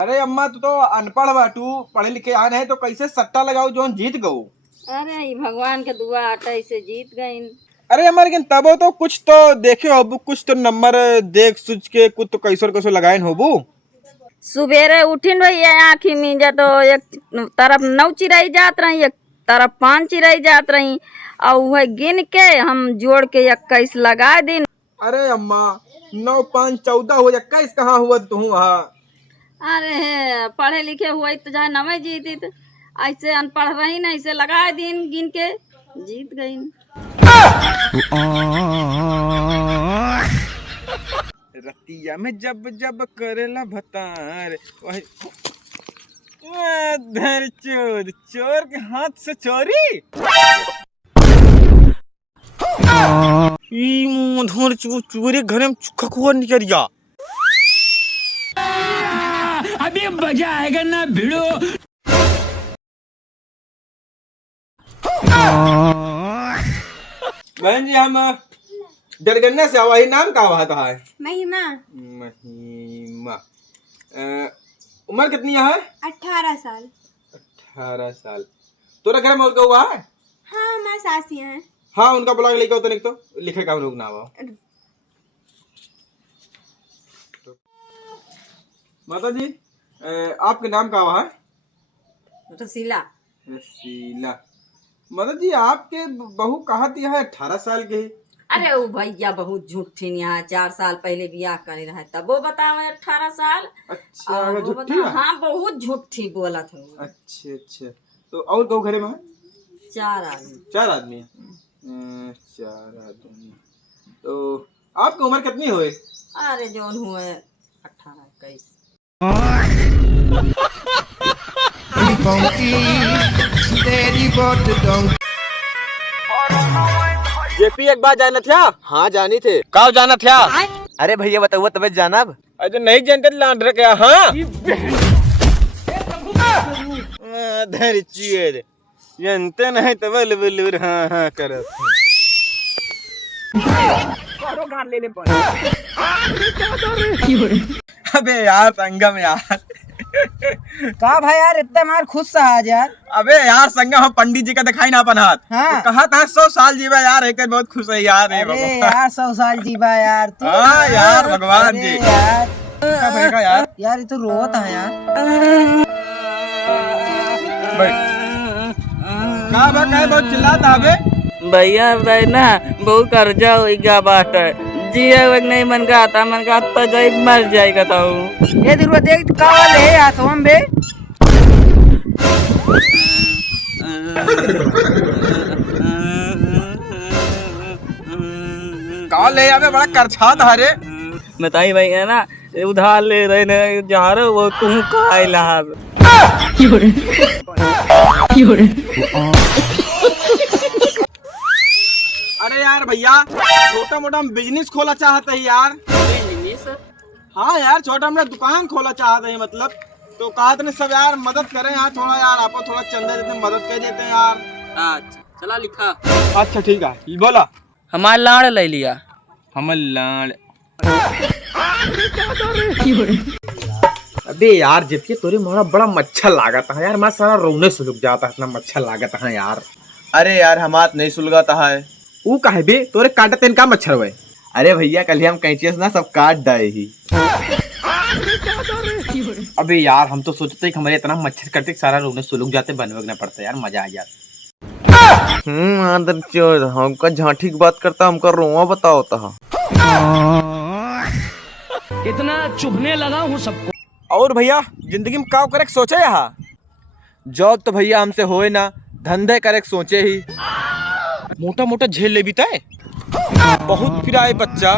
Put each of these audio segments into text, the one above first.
अरे अम्मा तू तो अनपढ़ बा, तू पढ़े लिखे आए नहीं तो कैसे सट्टा लगाओ जो जीत गऊ। अरे भगवान के दुआ हटे से जीत गई। अरे अम्मा लेकिन तबो तो कुछ तो देखे होबू, कुछ तो नंबर देख सोच के कुछ तो कैसो कैसो लगाए होबू। सुबेरे उठिन भैया आँखी मींजा तो एक तरफ 9 चिड़ई जात रही, एक तरफ 5 चिड़ई जात रही और वह गिन के हम जोड़ के 21 लगा दिन। अरे अम्मा 9 5 14 हो 21 कहाँ हुआ तू वहाँ। अरे पढ़े लिखे हुआ तो चाहे नवे जीती तो ऐसे अनपढ़ रही ना, ऐसे लगा दिन गिन के जीत गई। रतिया में जब जब करेला भतार वही धर चोर चोर के हाथ से चोरी। ई मुंह चोरी घर में खकुआ निकलिया। अभी मजा आएगा ना भिड़ो। बहन जी हम डरगन्ना से आवा, नाम का हुआ था? महिमा। महिमा। उम्र कितनी है? 18 साल। 18 साल। तोरा घर में और हुआ है? हाँ हमारे सासी हैं। हाँ उनका ब्लॉग लिखा हो तो लिख, तो लिखे का लोग ना हो। माता जी आपके नाम का हुआ है? रसीला। रसीला। माता जी आपके बहू कहा दिया है 18 साल के? अरे वो भैया बहुत झूठी यहाँ 4 साल पहले बियाह करे रहे तब वो बतावे 18 साल। अच्छा और वो झूठी है? हाँ बहुत झूठी बोला था वो। अच्छा अच्छा। तो और कौ घरे में है? 4 आदमी। 4 आदमी है। 4 आदमी। तो आपकी उम्र कितनी हुई? अरे जोन हुए 18 21। जेपी एक बार जाना था? हाँ जानी थे। कब जाना था? अरे भैया बताओ तबे जाना। अरे नहीं जानते लांड रखे। हाँ धर चीर जानते नहीं तो बल हाँ हाँ कर। अबे यार संगम यार का भाई यार इतना मार खुश सा आज यार। अबे यार संगम हम पंडित जी का दिखाई ना अपन हाथ। हाँ। तो कहा था 100 साल जीवा यार, एक बहुत खुश है यार। अरे यार 100 साल जीवा यार तू। हाँ यार भगवान जी यार यार यार ये तो रोता है यार। का बहुत चिल्लाता बे। भैया भाई ना बहुत कर्जा होगा बाट जिया नहीं मन का तो जाए मर जाएगा तो ये दिलवा देख का ले यार तो हम बे। का ले आवे बड़ा करछा था रे। बताई भाई है ना उधार ले रहे न जा रहे वो तुम खाए ला। अरे यार भैया छोटा मोटा हम बिजनेस खोला चाहते हैं यार। हाँ यार छोटा मोटा दुकान खोला चाहते हैं मतलब। तो कहा था सब यार मदद करें यार थोड़ा यार, आप थोड़ा चंदा देते मदद कर देते हैं यार। अच्छा चला लिखा। अच्छा ठीक है बोला। हमारा लाड़ ले लिया। हम लाड़। अबे यार जब ये तोरे मोड़ा बड़ा मच्छर लागत है यार, मैं सारा रोने सुलग जाता है, इतना मच्छर लागत है यार। अरे यार हमात नहीं सुलगाता है। वो कहे बे तोरे काटे तेन का मच्छर हुए? अरे भैया कल हम कैंची से ना सब काट डाले ही। अबे यार हम तो सोचते हैं कि हमारे इतना मच्छर करते सारा रोने सुलग जाते, बनवगना पड़ता यार, मजा आ जाता। आदर चोर हमका झांठी की बात करता, हमका रोआ बताओ था। इतना चुभने लगा हूँ सबको। और भैया जिंदगी में क्या करे सोचे? यहाँ जॉब तो भैया हमसे होए ना, धंधे करे सोचे ही। मोटा मोटा झेल ले बीता है बहुत फिर आए बच्चा।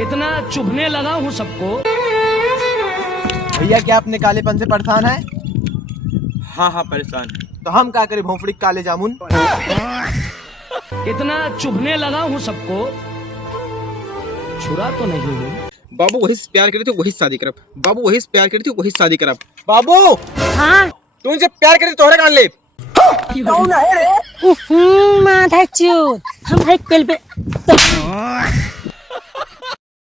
इतना चुभने लगा हूँ सबको। भैया क्या आपने कालेपन से परेशान है? हाँ हाँ परेशान। तो हम क्या करें भोंफड़ी काले जामुन। इतना चुभने लगा हूँ सबको। छुरा तो नहीं हूँ। बाबू वही से प्यार करती वही शादी करब। बाबू वही से प्यार करती वही शादी करब। बाबू हाँ तू इनसे प्यार करती तोहरे कान ले। माथा चोद हम भाई कल पे